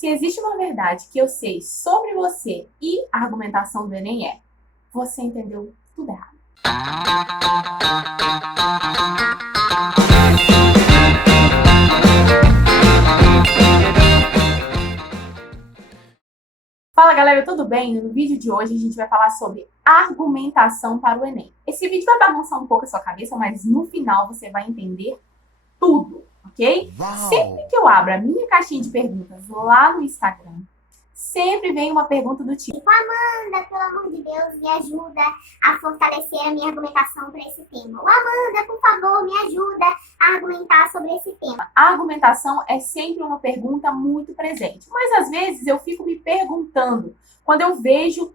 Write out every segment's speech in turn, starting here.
Se existe uma verdade que eu sei sobre você e a argumentação do Enem é: você entendeu tudo errado. Fala galera, tudo bem? No vídeo de hoje a gente vai falar sobre argumentação para o Enem. Esse vídeo vai bagunçar um pouco a sua cabeça, mas no final você vai entender tudo, ok? Uau. Sempre que eu abro a minha caixinha de perguntas lá no Instagram, sempre vem uma pergunta do tipo: Amanda, pelo amor de Deus, me ajuda a fortalecer a minha argumentação para esse tema. Amanda, por favor, me ajuda a argumentar sobre esse tema. A argumentação é sempre uma pergunta muito presente, mas às vezes eu fico me perguntando, quando eu vejo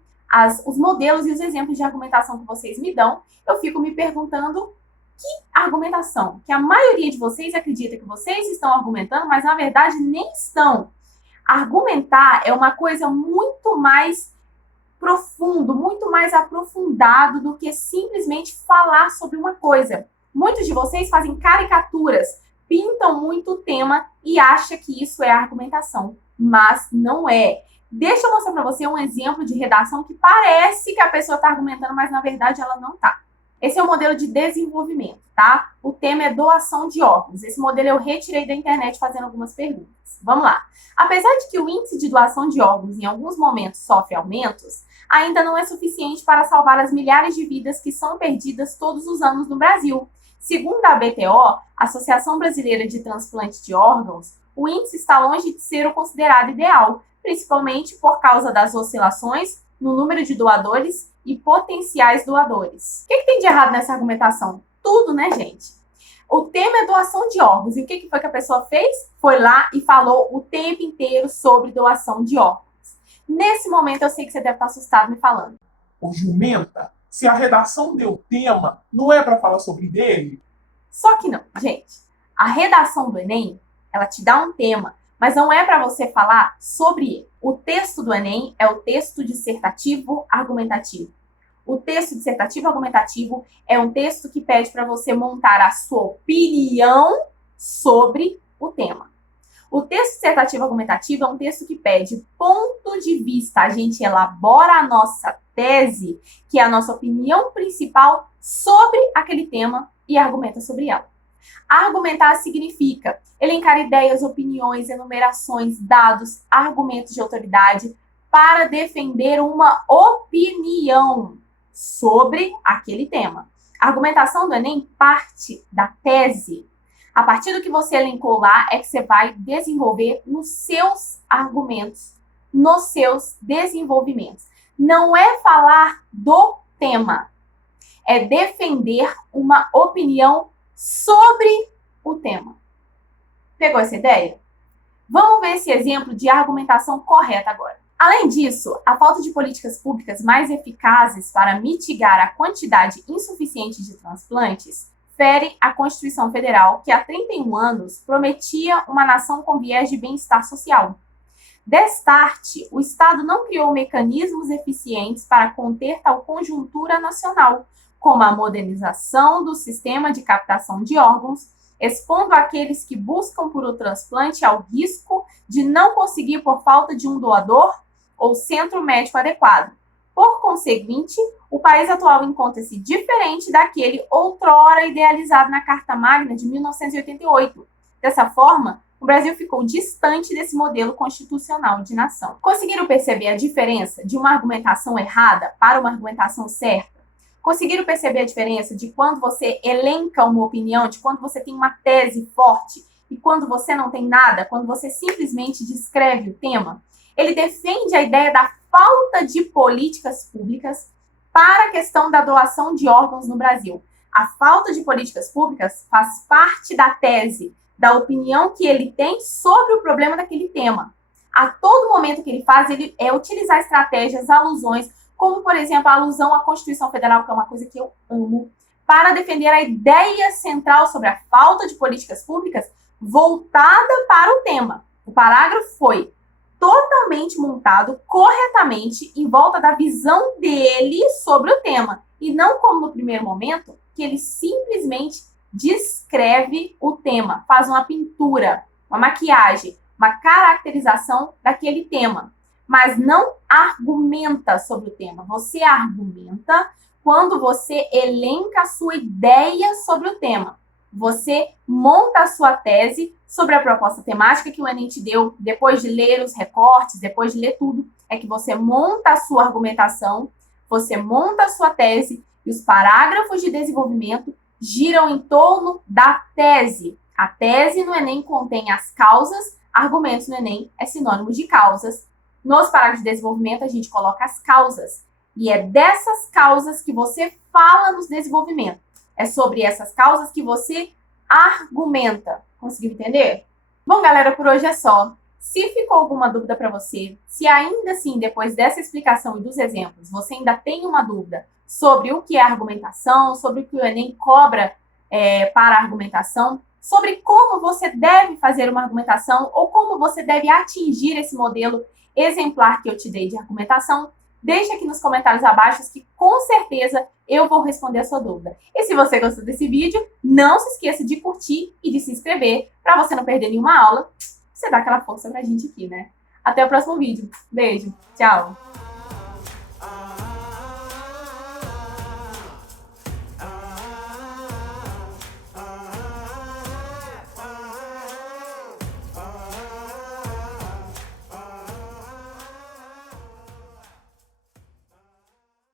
os modelos e os exemplos de argumentação que vocês me dão, eu fico me perguntando que argumentação, que a maioria de vocês acredita que vocês estão argumentando, mas na verdade nem estão. Argumentar é uma coisa muito mais profundo, muito mais aprofundado do que simplesmente falar sobre uma coisa. Muitos de vocês fazem caricaturas, pintam muito o tema e acham que isso é argumentação, mas não é. Deixa eu mostrar para você um exemplo de redação que parece que a pessoa está argumentando, mas na verdade ela não está. Esse é o modelo de desenvolvimento, tá? O tema é doação de órgãos. Esse modelo eu retirei da internet fazendo algumas perguntas. Vamos lá. Apesar de que o índice de doação de órgãos em alguns momentos sofre aumentos, ainda não é suficiente para salvar as milhares de vidas que são perdidas todos os anos no Brasil. Segundo a ABTO, Associação Brasileira de Transplante de Órgãos, o índice está longe de ser o considerado ideal, principalmente por causa das oscilações no número de doadores e potenciais doadores. O que tem de errado nessa argumentação? Tudo, né, gente? O tema é doação de órgãos. E o que foi que a pessoa fez? Foi lá e falou o tempo inteiro sobre doação de órgãos. Nesse momento, eu sei que você deve estar assustado me falando: Ô jumenta, se a redação deu tema, não é para falar sobre dele? Só que não, gente. A redação do Enem, ela te dá um tema, mas não é para você falar sobre ele. O texto do Enem é o texto dissertativo argumentativo. O texto dissertativo argumentativo é um texto que pede para você montar a sua opinião sobre o tema. O texto dissertativo argumentativo é um texto que pede ponto de vista. A gente elabora a nossa tese, que é a nossa opinião principal sobre aquele tema e argumenta sobre ela. Argumentar significa elencar ideias, opiniões, enumerações, dados, argumentos de autoridade para defender uma opinião sobre aquele tema. A argumentação do Enem parte da tese. A partir do que você elencou lá é que você vai desenvolver nos seus argumentos, nos seus desenvolvimentos. Não é falar do tema, é defender uma opinião sobre o tema. Pegou essa ideia? Vamos ver esse exemplo de argumentação correta agora. Além disso, a falta de políticas públicas mais eficazes para mitigar a quantidade insuficiente de transplantes fere a Constituição Federal, que há 31 anos prometia uma nação com viés de bem-estar social. Destarte, o Estado não criou mecanismos eficientes para conter tal conjuntura nacional, como a modernização do sistema de captação de órgãos, expondo aqueles que buscam por o transplante ao risco de não conseguir por falta de um doador ou centro médico adequado. Por conseguinte, o país atual encontra-se diferente daquele outrora idealizado na Carta Magna de 1988. Dessa forma, o Brasil ficou distante desse modelo constitucional de nação. Conseguiram perceber a diferença de uma argumentação errada para uma argumentação certa? Conseguiram perceber a diferença de quando você elenca uma opinião, de quando você tem uma tese forte e quando você não tem nada, quando você simplesmente descreve o tema? Ele defende a ideia da falta de políticas públicas para a questão da doação de órgãos no Brasil. A falta de políticas públicas faz parte da tese, da opinião que ele tem sobre o problema daquele tema. A todo momento que ele faz, ele é utilizar estratégias, alusões, como, por exemplo, a alusão à Constituição Federal, que é uma coisa que eu amo, para defender a ideia central sobre a falta de políticas públicas voltada para o tema. O parágrafo foi totalmente montado corretamente em volta da visão dele sobre o tema. E não como no primeiro momento, que ele simplesmente descreve o tema, faz uma pintura, uma maquiagem, uma caracterização daquele tema, mas não argumenta sobre o tema. Você argumenta quando você elenca a sua ideia sobre o tema. Você monta a sua tese sobre a proposta temática que o Enem te deu, depois de ler os recortes, depois de ler tudo, é que você monta a sua argumentação, você monta a sua tese, e os parágrafos de desenvolvimento giram em torno da tese. A tese no Enem contém as causas, argumentos no Enem é sinônimo de causas. Nos parágrafos de desenvolvimento, a gente coloca as causas. E é dessas causas que você fala nos desenvolvimentos. É sobre essas causas que você argumenta. Conseguiu entender? Bom, galera, por hoje é só. Se ficou alguma dúvida para você, se ainda assim, depois dessa explicação e dos exemplos, você ainda tem uma dúvida sobre o que é argumentação, sobre o que o Enem cobra para a argumentação, sobre como você deve fazer uma argumentação ou como você deve atingir esse modelo exemplar que eu te dei de argumentação, deixa aqui nos comentários abaixo que com certeza eu vou responder a sua dúvida. E se você gostou desse vídeo, não se esqueça de curtir e de se inscrever para você não perder nenhuma aula. Você dá aquela força pra gente aqui, né? Até o próximo vídeo. Beijo. Tchau.